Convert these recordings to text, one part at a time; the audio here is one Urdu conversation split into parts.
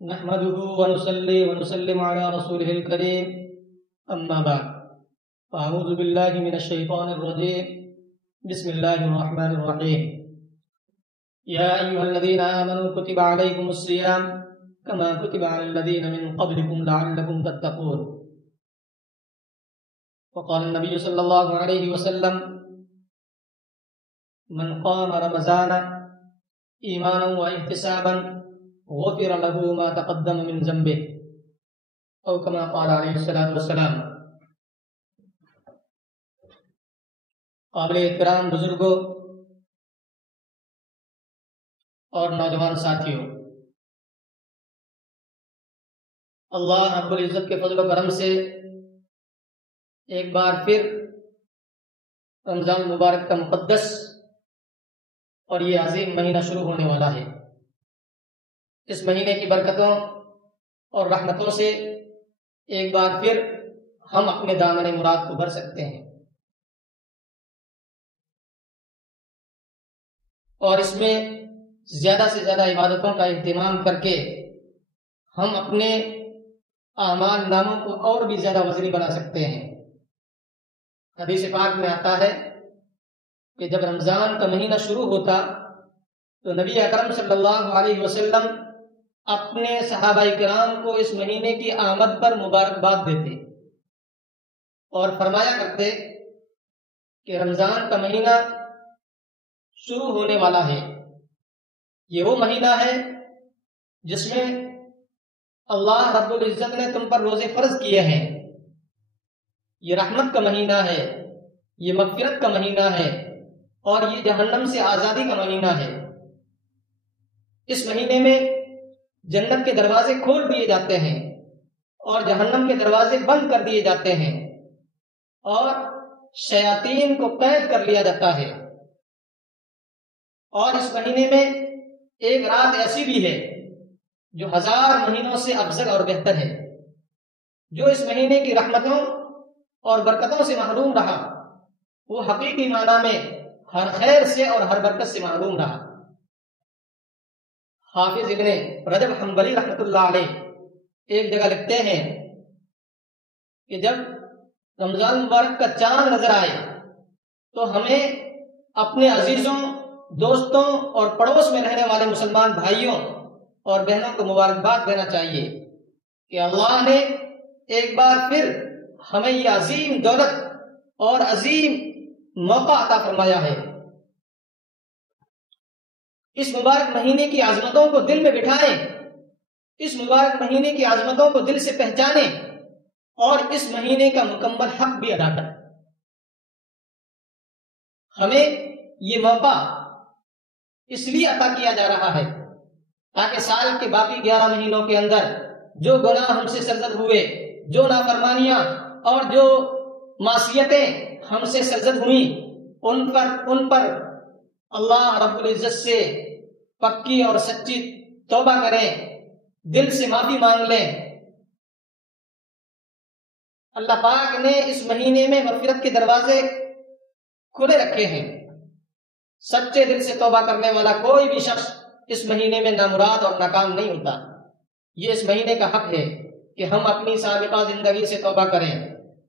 نحمده ونصلي ونسلم على رسوله الكريم أما بعد فأعوذ بالله من الشيطان الرجيم بسم الله الرحمن الرحيم يا أيها الذين آمنوا كتب عليكم الصيام كما كتب على الذين من قبلكم لعلكم تتقون وقال النبي صلى الله عليه وسلم من قام رمضان إيمانا واحتسابا غفر له ما تقدم من ذنبه او كما قال علیہ الصلوۃ والسلام۔ قابل احترام بزرگوں اور نوجوان ساتھیوں، اللہ رب العزت کے فضل و کرم سے ایک بار پھر رمضان المبارک کا مقدس اور یہ عظیم مہینہ شروع ہونے والا ہے۔ اس مہینے کی برکتوں اور رحمتوں سے ایک بار پھر ہم اپنے دامن مراد کو بھر سکتے ہیں، اور اس میں زیادہ سے زیادہ عبادتوں کا اہتمام کر کے ہم اپنے اعمال ناموں کو اور بھی زیادہ وزنی بنا سکتے ہیں۔ حدیث پاک میں آتا ہے کہ جب رمضان کا مہینہ شروع ہوتا تو نبی اکرم صلی اللہ علیہ وسلم اپنے صحابہ کرام کو اس مہینے کی آمد پر مبارکباد دیتے اور فرمایا کرتے کہ رمضان کا مہینہ شروع ہونے والا ہے، یہ وہ مہینہ ہے جس میں اللہ رب العزت نے تم پر روزے فرض کیے ہیں، یہ رحمت کا مہینہ ہے، یہ مغفرت کا مہینہ ہے، اور یہ جہنم سے آزادی کا مہینہ ہے۔ اس مہینے میں جنت کے دروازے کھول دیے جاتے ہیں اور جہنم کے دروازے بند کر دیے جاتے ہیں، اور شیاطین کو قید کر لیا جاتا ہے۔ اور اس مہینے میں ایک رات ایسی بھی ہے جو 1000 مہینوں سے افضل اور بہتر ہے۔ جو اس مہینے کی رحمتوں اور برکتوں سے محروم رہا وہ حقیقی معنی میں ہر خیر سے اور ہر برکت سے محروم رہا۔ حافظ ابن رجب حنبلی رحمۃ اللہ علیہ ایک جگہ لکھتے ہیں کہ جب رمضان مبارک کا چاند نظر آئے تو ہمیں اپنے عزیزوں، دوستوں اور پڑوس میں رہنے والے مسلمان بھائیوں اور بہنوں کو مبارکباد دینا چاہیے کہ اللہ نے ایک بار پھر ہمیں یہ عظیم دولت اور عظیم موقع عطا فرمایا ہے۔ اس مبارک مہینے کی عظمتوں کو دل میں بٹھائیں، اس مبارک مہینے کی عظمتوں کو دل سے پہچانیں اور اس مہینے کا مکمل حق بھی ادا کریں۔ ہمیں یہ موقع اس لیے عطا کیا جا رہا ہے تاکہ سال کے باقی 11 مہینوں کے اندر جو گناہ ہم سے سرزد ہوئے، جو نافرمانیاں اور جو معصیتیں ہم سے سرزد ہوئیں، ان پر اللہ رب العزت سے پکی اور سچی توبہ کریں، دل سے معافی مانگ لیں۔ اللہ پاک نے اس مہینے میں مغفرت کے دروازے کھلے رکھے ہیں۔ سچے دل سے توبہ کرنے والا کوئی بھی شخص اس مہینے میں نامراد اور ناکام نہیں ہوتا۔ یہ اس مہینے کا حق ہے کہ ہم اپنی سابقہ زندگی سے توبہ کریں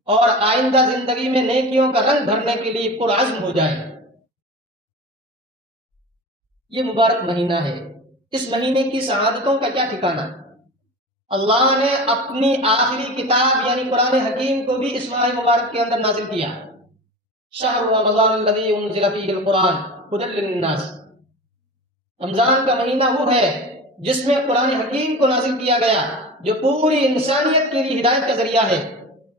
اور آئندہ زندگی میں نیکیوں کا رنگ بھرنے کے لیے پرعزم ہو جائیں۔ یہ مبارک مہینہ ہے، اس مہینے کی سعادتوں کا کیا ٹھکانہ۔ اللہ نے اپنی آخری کتاب یعنی قرآن حکیم کو بھی اس ماہ مبارک کے اندر نازل کیا۔ شہر رمضان الذی انزل فیہ القرآن ھدی للناس، رمضان کا مہینہ وہ ہے جس میں قرآن حکیم کو نازل کیا گیا جو پوری انسانیت کے لیے ہدایت کا ذریعہ ہے۔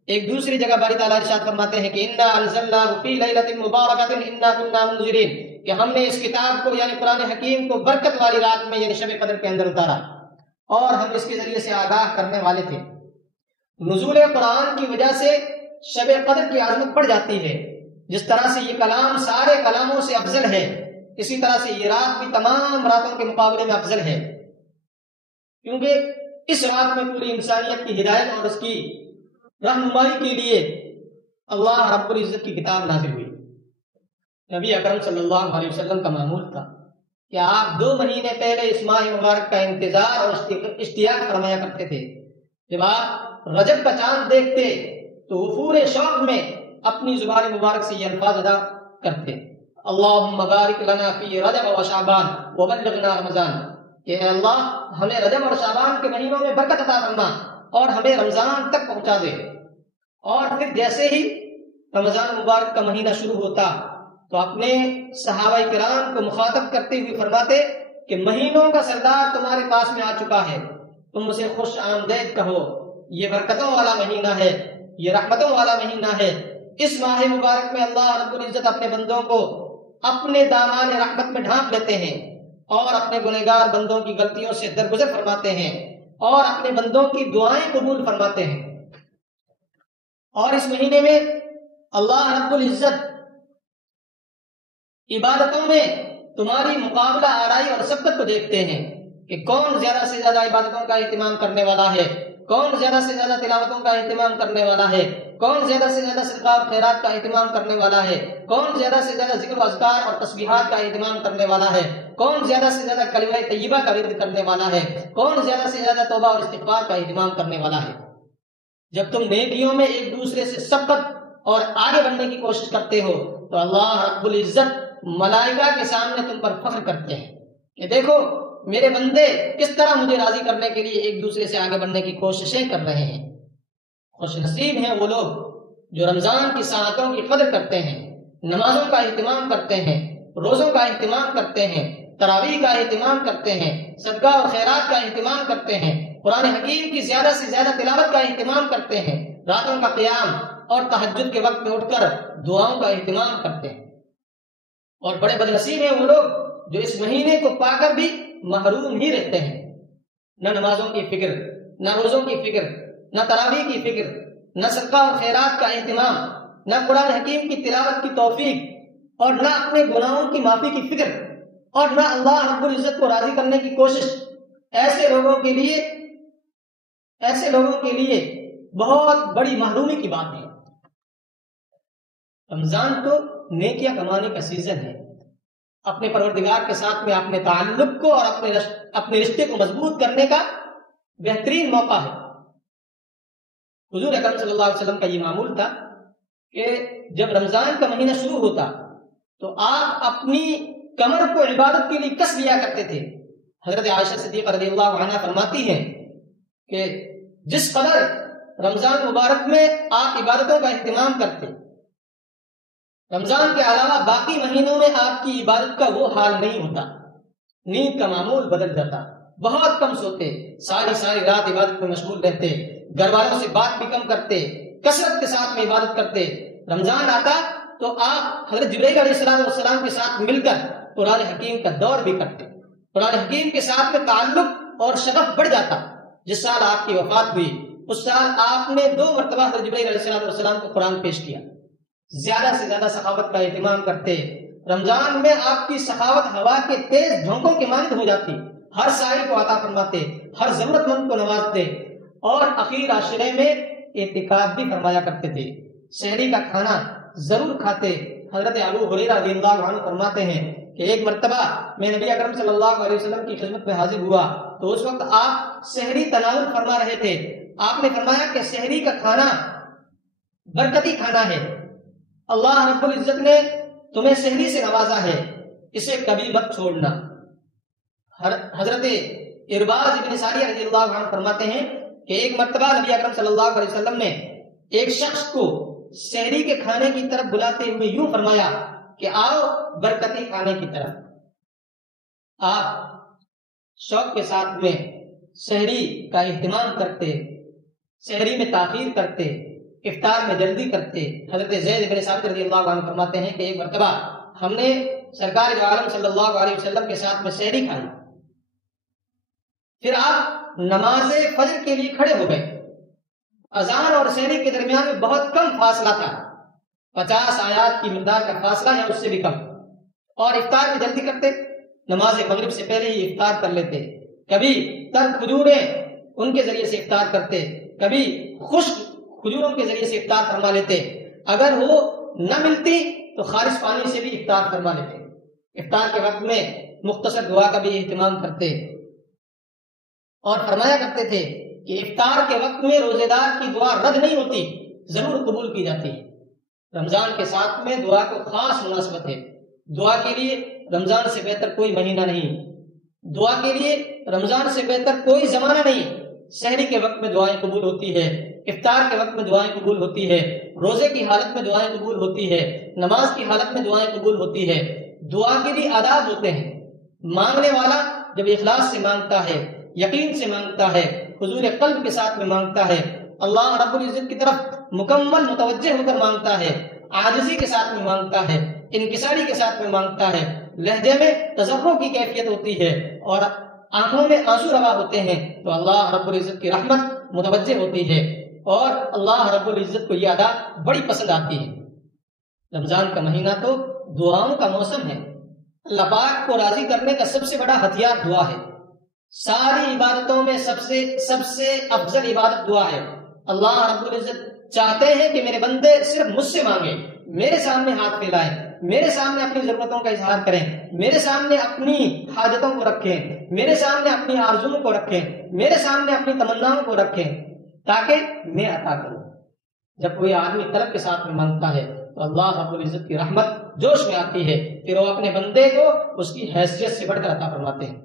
ایک دوسری جگہ باری تعالیٰ ارشاد فرماتے ہیں کہ انا انزلناہ فی لیلۃ مبارکۃ انا کنا منذرین، کہ ہم نے اس کتاب کو یعنی قرآن حکیم کو برکت والی رات میں یعنی شب قدر کے اندر اتارا اور ہم اس کے ذریعے سے آگاہ کرنے والے تھے۔ نزول قرآن کی وجہ سے شب قدر کی عظمت بڑھ جاتی ہے۔ جس طرح سے یہ کلام سارے کلاموں سے افضل ہے، اسی طرح سے یہ رات بھی تمام راتوں کے مقابلے میں افضل ہے، کیونکہ اس رات میں پوری انسانیت کی ہدایت اور اس کی رہنمائی کے لیے اللہ رب العزت کی کتاب نازل ہوئی۔ نبی اکرم صلی اللہ علیہ وسلم کا معمول تھا کہ آپ 2 مہینے پہلے اس ماہ مبارک کا انتظار اور اشتیاق فرمایا کرتے تھے. جب آپ رجب کا چاند دیکھتے تو وہ پورے شوق میں اپنی زبان مبارک سے یہ الفاظ ادا کرتے: اللہم بارک لنا فی رجب و شعبان وبلغنا رمضان، کہ اے اللہ ہمیں رجب اور شعبان کے مہینوں میں برکت عطا فرما اور ہمیں رمضان تک پہنچا دے. اور پھر جیسے ہی رمضان مبارک کا مہینہ شروع ہوتا تو اپنے صحابہ کرام کو مخاطب کرتے ہوئے فرماتے کہ مہینوں کا سردار تمہارے پاس میں آ چکا ہے، تم اسے خوش آمدید کہو. یہ برکتوں والا مہینہ ہے، یہ رحمتوں والا مہینہ ہے. اس ماہ مبارک میں اللہ رب العزت اپنے بندوں کو اپنے دامان رحمت میں ڈھانپ لیتے ہیں اور اپنے گنہگار بندوں کی غلطیوں سے درگزر فرماتے ہیں اور اپنے بندوں کی دعائیں قبول فرماتے ہیں. اور اس مہینے میں اللہ رب العزت عبادتوں میں تمہاری مقابلہ آرائی اور سبقت کو دیکھتے ہیں کہ کون زیادہ سے زیادہ عبادتوں کا اہتمام کرنے والا ہے، کون زیادہ سے زیادہ تلاوتوں کا اہتمام کرنے والا ہے، کون زیادہ سے زیادہ صدقہ اور خیرات کا اہتمام کرنے والا ہے، کون زیادہ سے زیادہ ذکر و اذکار اور تسبیحات کا اہتمام کرنے والا ہے، کون زیادہ سے زیادہ کلمہ طیبہ کا ورد کرنے والا ہے، کون زیادہ سے زیادہ توبہ اور استغفار کا اہتمام کرنے والا ہے. جب تم نیکیوں میں ایک دوسرے سے سبقت اور آگے بڑھنے کی کوشش کرتے ہو تو اللہ رب العزت ملائکہ کے سامنے تم پر فخر کرتے ہیں کہ دیکھو میرے بندے کس طرح مجھے راضی کرنے کے لیے ایک دوسرے سے آگے بڑھنے کی کوششیں کر رہے ہیں. خوش نصیب ہیں وہ لوگ جو رمضان کی ساعتوں کی قدر کرتے ہیں، نمازوں کا اہتمام کرتے ہیں، روزوں کا اہتمام کرتے ہیں، تراویح کا اہتمام کرتے ہیں، صدقہ اور خیرات کا اہتمام کرتے ہیں، قرآن حکیم کی زیادہ سے زیادہ تلاوت کا اہتمام کرتے ہیں، راتوں کا قیام اور تہجد کے وقت میں اٹھ کر دعاؤں کا اہتمام کرتے ہیں. اور بڑے بد نصیب ہیں وہ لوگ جو اس مہینے کو پا کر بھی محروم ہی رہتے ہیں. نہ نمازوں کی فکر، نہ روزوں کی فکر، نہ تراویح کی فکر، نہ صدقہ اور خیرات کا اہتمام، نہ قرآن حکیم کی تلاوت کی توفیق اور نہ اپنے گناہوں کی معافی کی فکر اور نہ اللہ رب العزت کو راضی کرنے کی کوشش. ایسے لوگوں کے لیے بہت بڑی محرومی کی بات ہے. رمضان تو نیکیاں کمانے کا سیزن ہے، اپنے پروردگار کے ساتھ میں اپنے تعلق کو اور اپنے رشتے کو مضبوط کرنے کا بہترین موقع ہے. حضور اکرم صلی اللہ علیہ وسلم کا یہ معمول تھا کہ جب رمضان کا مہینہ شروع ہوتا تو آپ اپنی کمر کو عبادت کے لیے کس لیا کرتے تھے. حضرت عائشہ صدیقہ رضی اللہ عنہا فرماتی ہیں کہ جس قدر رمضان مبارک میں آپ عبادتوں کا اہتمام کرتے، رمضان کے علاوہ باقی مہینوں میں آپ کی عبادت کا وہ حال نہیں ہوتا. نیند کا معمول بدل جاتا، بہت کم سوتے، ساری رات عبادت میں مشغول رہتے، گھر والوں سے بات بھی کم کرتے، کثرت کے ساتھ میں عبادت کرتے. رمضان آتا تو آپ حضرت جبرائیل علیہ السلام کے ساتھ مل کر قرآن حکیم کا دور بھی کرتے. قرآن حکیم کے ساتھ میں تعلق اور شغف بڑھ جاتا. جس سال آپ کی وفات ہوئی اس سال آپ نے 2 مرتبہ حضرت جبرائیل علیہ السلام کو قرآن پیش کیا. زیادہ سے زیادہ سخاوت کا اہتمام کرتے. رمضان میں آپ کی سخاوت ہوا کے تیز جھونکوں کے مانند ہو جاتی، ہر سائل کو عطا فرماتے، ہر ضرورت مند کو نوازتے. اور اخیر عشرے میں اعتکاف بھی فرمایا کرتے تھے. سحری کا کھانا ضرور کھاتے. حضرت ابو ہریرہ رضی اللہ عنہ فرماتے ہیں کہ ایک مرتبہ میں نبی اکرم صلی اللہ علیہ وسلم کی خدمت میں حاضر ہوا تو اس وقت آپ سحری تناول فرما رہے تھے. آپ نے فرمایا کہ سحری کا کھانا برکتی کھانا ہے، اللہ رب العزت نے تمہیں سحری سے نوازا ہے، اسے کبھی مت چھوڑنا. حضرت ارباز ابن ساریہ رضی اللہ عنہ فرماتے ہیں کہ ایک مرتبہ نبی اکرم صلی اللہ علیہ وسلم نے ایک شخص کو سحری کے کھانے کی طرف بلاتے ہوئے یوں فرمایا کہ آؤ برکتی کھانے کی طرف. آپ شوق کے ساتھ میں سحری کا اہتمام کرتے، سحری میں تاخیر کرتے، افطار میں جلدی کرتے. حضرت زید بن ثابت رضی اللہ عنہ فرماتے ہیں کہ ایک مرتبہ ہم نے سرکار دو عالم صلی اللہ علیہ وسلم کے ساتھ میں سحری کھائی، پھر آپ نماز فجر کے لیے کھڑے ہو گئے. اذان اور سحری کے درمیان میں بہت کم فاصلہ تھا، 50 آیات کی مقدار کا فاصلہ یا اس سے بھی کم. اور افطار میں جلدی کرتے، نماز مغرب سے پہلے ہی افطار کر لیتے. کبھی تر کھجوریں ان کے ذریعے سے افطار کرتے، کبھی خشک کھجوروں کے ذریعے سے افطار فرما لیتے. اگر وہ نہ ملتی تو خالص پانی سے بھی افطار فرما لیتے. افطار کے وقت میں مختصر دعا کا بھی اہتمام کرتے اور فرمایا کرتے تھے کہ افطار کے وقت میں روزے دار کی دعا رد نہیں ہوتی، ضرور قبول کی جاتی ہے۔ رمضان کے ساتھ میں دعا کو خاص مناسبت ہے۔ دعا کے لیے رمضان سے بہتر کوئی مہینہ نہیں، دعا کے لیے رمضان سے بہتر کوئی زمانہ نہیں۔ سحری کے وقت میں دعائیں قبول ہوتی ہے، افطار کے وقت میں دعائیں قبول ہوتی ہے، روزے کی حالت میں دعائیں قبول ہوتی ہے، نماز کی حالت میں دعائیں قبول ہوتی ہے۔ دعا کے بھی آداب ہوتے ہیں۔ مانگنے والا جب اخلاص سے مانگتا ہے، یقین سے مانگتا ہے، حضور قلب کے ساتھ میں مانگتا ہے، اللہ رب العزت کی طرف مکمل متوجہ ہو کر مانگتا ہے، عاجزی کے ساتھ میں مانگتا ہے، انکساری کے ساتھ میں مانگتا ہے، لہجے میں تضرع کی کیفیت ہوتی ہے اور آنکھوں میں آنسو روا ہوتے ہیں، تو اللہ رب العزت کی رحمت متوجہ ہوتی ہے اور اللہ رب العزت کو یہ ادا بڑی پسند آتی ہے۔ رمضان کا مہینہ تو دعاؤں کا موسم ہے۔ اللہ پاک کو راضی کرنے کا سب سے بڑا ہتھیار دعا ہے۔ ساری عبادتوں میں سب سے افضل عبادت دعا ہے۔ اللہ رب العزت چاہتے ہیں کہ میرے بندے صرف مجھ سے مانگیں، میرے سامنے ہاتھ پھیلائیں، میرے سامنے اپنی ضرورتوں کا اظہار کریں، میرے سامنے اپنی حاجتوں کو رکھیں، میرے سامنے اپنی آرزوؤں کو رکھیں، میرے سامنے اپنی تمناؤں کو رکھیں تاکہ میں عطا کروں۔ جب کوئی آدمی طلب کے ساتھ میں مانگتا ہے تو اللہ رب العزت کی رحمت جوش میں آتی ہے، پھر وہ اپنے بندے کو اس کی حیثیت سے بڑھ کر عطا فرماتے ہیں۔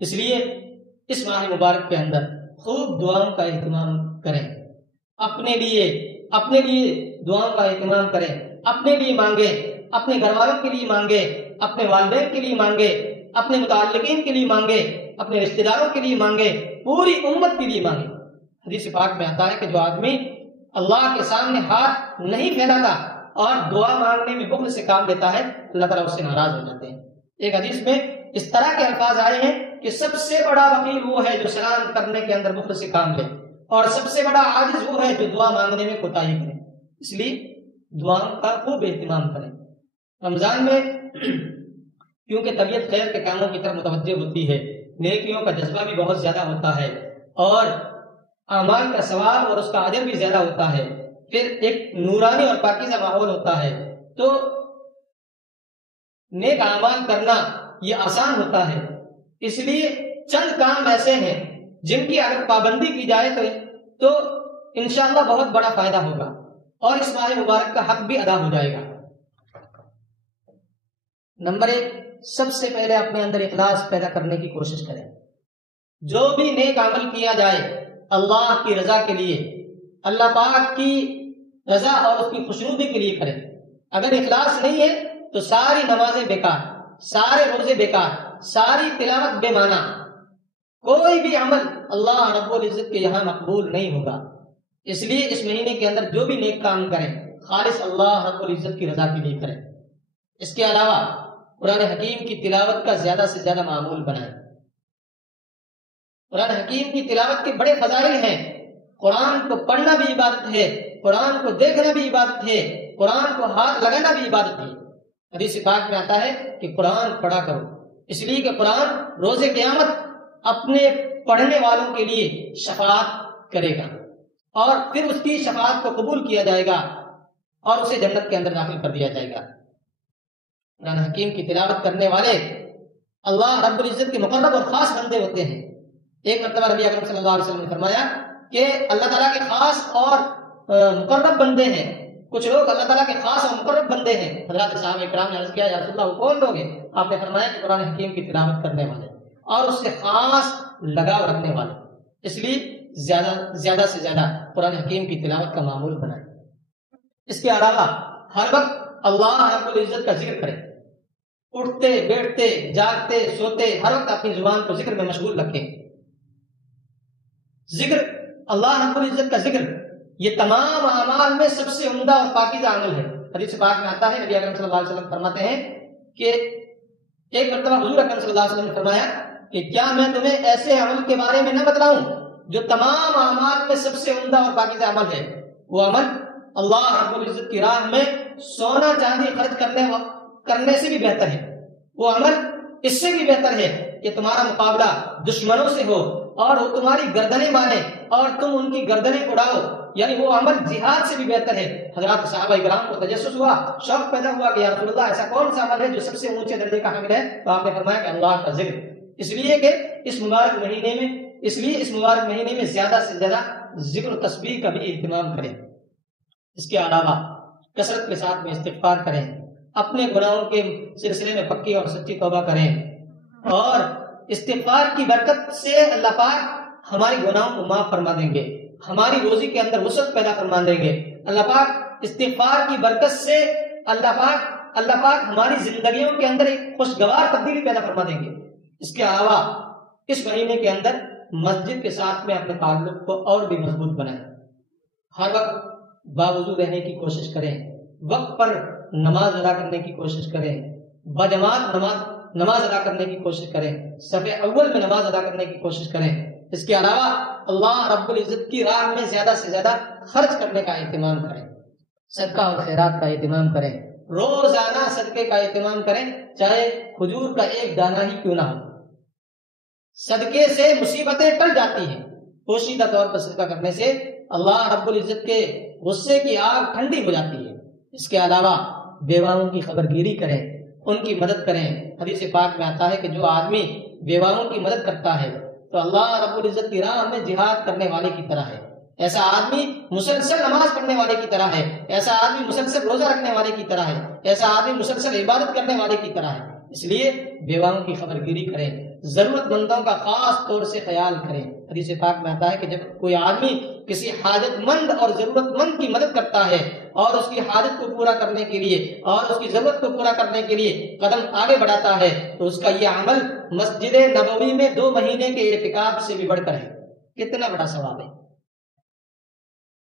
اس لیے اس ماہ مبارک کے اندر خوب دعاؤں کا اہتمام کریں، اپنے لیے دعاؤں کا اہتمام کریں، اپنے لیے مانگے، اپنے گھر والوں کے لیے مانگے، اپنے والدین کے لیے مانگے، اپنے متعلقین کے لیے مانگے، اپنے رشتہ داروں کے لیے مانگے، پوری امت کے لیے مانگے۔ حدیث پاک میں آتا ہے کہ جو آدمی اللہ کے سامنے ہاتھ نہیں پھیلاتا اور دعا مانگنے میں بخل سے کام لیتا ہے، اللہ تعالیٰ اس سے ناراض ہو جاتے ہیں۔ ایک حدیث میں اس طرح کے الفاظ آئے ہیں کہ سب سے بڑا بخیل وہ ہے جو سلام کرنے کے اندر بخل سے کام لے، اور سب سے بڑا عاجز وہ ہے جو دعا مانگنے میں کوتاہی کرے۔ اس لیے دعاؤں کا خوب اہتمام کریں۔ رمضان میں کیونکہ طبیعت خیر کے کاموں کی طرف متوجہ ہوتی ہے، نیکیوں کا جذبہ بھی بہت زیادہ ہوتا ہے اور اعمال کا ثواب اور اس کا اجر بھی زیادہ ہوتا ہے، پھر ایک نورانی اور پاکیزہ ماحول ہوتا ہے، تو نیک اعمال کرنا یہ آسان ہوتا ہے۔ اس لیے چند کام ایسے ہیں جن کی اگر پابندی کی جائے تو انشاءاللہ بہت بڑا فائدہ ہوگا اور اس ماہ مبارک کا حق بھی ادا ہو جائے گا۔ نمبر 1، سب سے پہلے اپنے اندر اخلاص پیدا کرنے کی کوشش کریں۔ جو بھی نیک عمل کیا جائے اللہ کی رضا کے لیے، اللہ پاک کی رضا اور اس کی خوشنودی کے لیے کریں۔ اگر اخلاص نہیں ہے تو ساری نمازیں بیکار، سارے روزے بیکار، ساری تلاوت بے معنی، کوئی بھی عمل اللہ رب العزت کے یہاں مقبول نہیں ہوگا۔ اس لیے اس مہینے کے اندر جو بھی نیک کام کریں خالص اللہ رب العزت کی رضا کے لیے کریں۔ اس کے علاوہ قرآن حکیم کی تلاوت کا زیادہ سے زیادہ معمول بنائیں۔ قرآن حکیم کی تلاوت کے بڑے فضائل ہیں۔ قرآن کو پڑھنا بھی عبادت ہے، قرآن کو دیکھنا بھی عبادت ہے، قرآن کو ہاتھ لگانا بھی عبادت ہے۔ حدیث پاک میں آتا ہے کہ قرآن پڑھا کرو، اس لیے کہ قرآن روز قیامت اپنے پڑھنے والوں کے لیے شفاعت کرے گا اور پھر اس کی شفاعت کو قبول کیا جائے گا اور اسے جنت کے اندر داخل کر دیا جائے گا۔ قرآن حکیم کی تلاوت کرنے والے اللہ رب العزت کے مقرب اور خاص بندے ہوتے ہیں۔ ایک مرتبہ نبی اکرم صلی اللہ علیہ وسلم نے فرمایا کہ اللہ تعالیٰ کے خاص اور مقرب بندے ہیں۔ کچھ لوگ اللہ تعالیٰ کے خاص اور مقرب بندے ہیں۔ حضرات صحابہ کرام نے عرض کیا، یا رسول اللہ وہ کون لوگ ہیں؟ آپ نے فرمایا کہ قرآن حکیم کی تلاوت کرنے والے اور اس سے خاص لگاؤ رکھنے والے۔ اس لیے زیادہ سے زیادہ قرآن حکیم کی تلاوت کا معمول بنائیں۔ اس کے علاوہ ہر وقت اللہ رب العزت کا ذکر کریں، اٹھتے بیٹھتے جاگتے سوتے ہر وقت اپنی زبان کو ذکر میں مشغول رکھیں۔ ذکر، اللہ رب العزت کا ذکر، یہ تمام اعمال میں سب سے عمدہ اور پاکیزہ عمل ہے۔ حدیث پاک میں آتا ہے، نبی اکرم صلی اللہ علیہ وسلم فرماتے ہیں کہ ایک مرتبہ حضور اکرم صلی اللہ علیہ وسلم نے فرمایا کہ کیا میں تمہیں ایسے عمل کے بارے میں نہ بتلاؤں جو تمام اعمال میں سب سے عمدہ اور پاکیزہ عمل ہے؟ وہ عمل اللہ رب العزت کی راہ میں سونا چاندی خرچ کرنے سے بھی بہتر ہے۔ وہ عمل اس سے بھی بہتر ہے کہ تمہارا مقابلہ دشمنوں سے ہو اور وہ تمہاری گردنیں مارے اور تم ان کی گردنیں اڑاؤ یعنی وہ عمل جہاد سے بھی بہتر ہے۔ حضرات صحابہ کرام کو تجسس ہوا، شوق پیدا ہوا کہ یا رسول اللہ ایسا کون سا عمل ہے جو سب سے اونچے درجے کا حامل ہے؟ تو آپ نے فرمایا کہ اللہ کا ذکر، اس لیے کہ اس مبارک مہینے میں زیادہ سے زیادہ ذکر و تسبیح کا بھی اہتمام کریں۔ اس کے علاوہ کثرت کے ساتھ میں استغفار کریں، اپنے گناہوں کے سلسلے میں پکی اور سچی توبہ کریں، اور استغفار کی برکت سے اللہ پاک ہماری گناہوں کو معاف فرما دیں گے، ہماری روزی کے اندر وسعت پیدا فرما دیں گے۔ اللہ پاک استغفار کی برکت سے اللہ پاک ہماری زندگیوں کے اندر ایک خوشگوار تبدیلی پیدا فرما دیں گے۔ اس کے علاوہ اس مہینے کے اندر مسجد کے ساتھ میں اپنے تعلق کو اور بھی مضبوط بنائیں، ہر وقت باوضو رہنے کی کوشش کریں، وقت پر نماز ادا کرنے کی کوشش کریں، بجماعت نماز ادا کرنے کی کوشش کریں، صف اول میں نماز ادا کرنے کی کوشش کریں۔ اس کے علاوہ اللہ رب العزت کی راہ میں زیادہ سے زیادہ خرچ کرنے کا اہتمام کریں، صدقہ اور خیرات کا اہتمام کریں، روزانہ صدقے کا اہتمام کریں، چاہے کھجور کا ایک دانہ ہی کیوں نہ ہو۔ صدقے سے مصیبتیں ٹل جاتی ہیں، پوشیدہ طور پر صدقہ کرنے سے اللہ رب العزت کے غصے کی آگ ٹھنڈی ہو جاتی ہے۔ اس کے علاوہ بیواؤں کی خبرگیری کریں، ان کی مدد کریں۔ حدیث پاک میں آتا ہے کہ جو آدمی بیواؤں کی مدد کرتا ہے تو اللہ رب العزت کی راہ میں جہاد کرنے والے کی طرح ہے، ایسا آدمی مسلسل نماز پڑھنے والے کی طرح ہے، ایسا آدمی مسلسل روزہ رکھنے والے کی طرح ہے، ایسا آدمی مسلسل عبادت کرنے والے کی طرح ہے۔ اس لیے بیواؤں کی خبرگیری کریں، ضرورت مندوں کا خاص طور سے خیال کریں۔ حدیث پاک میں آتا ہے کہ جب کوئی آدمی کسی حاجت مند اور ضرورت مند کی مدد کرتا ہے اور اس کی حاجت کو پورا کرنے کے لیے اور اس کی ضرورت کو پورا کرنے کے لیے قدم آگے بڑھاتا ہے تو اس کا یہ عمل مسجد نبوی میں 2 مہینے کے اعتکاف سے بھی بڑھ کر ہے۔ کتنا بڑا ثواب ہے!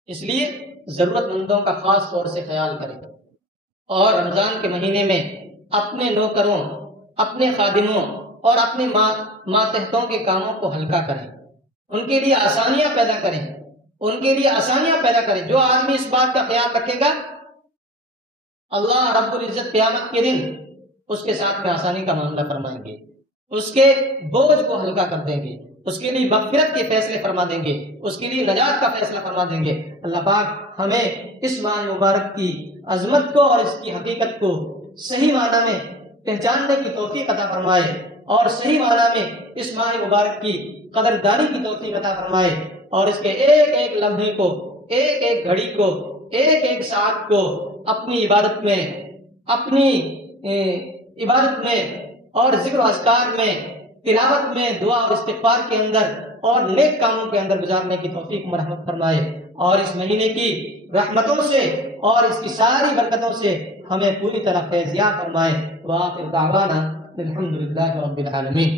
اس لیے ضرورت مندوں کا خاص طور سے خیال کریں، اور رمضان کے مہینے میں اپنے نوکروں، اپنے خادموں اور اپنے ماتحتوں کے کاموں کو ہلکا کریں، ان کے لیے آسانیاں پیدا کریں۔ جو آدمی اس بات کا خیال رکھے گا اللہ رب العزت قیامت کے دن اس کے ساتھ میں آسانی کا معاملہ فرمائیں گے، اس کے بوجھ کو ہلکا کر دیں گے، اس کے لیے مغفرت کے فیصلے فرما دیں گے، اس کے لیے نجات کا فیصلہ فرما دیں گے۔ اللہ پاک ہمیں اس ماہ مبارک کی عظمت کو اور اس کی حقیقت کو صحیح معنی میں پہچاننے کی توفیق عطا فرمائے، اور صحیح معنی میں اس ماہ مبارک کی قدردانی کی توفیق عطا فرمائے، اور اس کے ایک ایک لمحے کو، ایک ایک گھڑی کو، ایک ایک ساعت کو اپنی عبادت میں اور ذکر و اذکار میں، تلاوت میں، دعا اور استغفار کے اندر اور نیک کاموں کے اندر گزارنے کی توفیق مرحمت فرمائے، اور اس مہینے کی رحمتوں سے اور اس کی ساری برکتوں سے ہمیں پوری طرح فیضیاب فرمائے۔ وآخر دعوانا الحمدللہ رب العالمین۔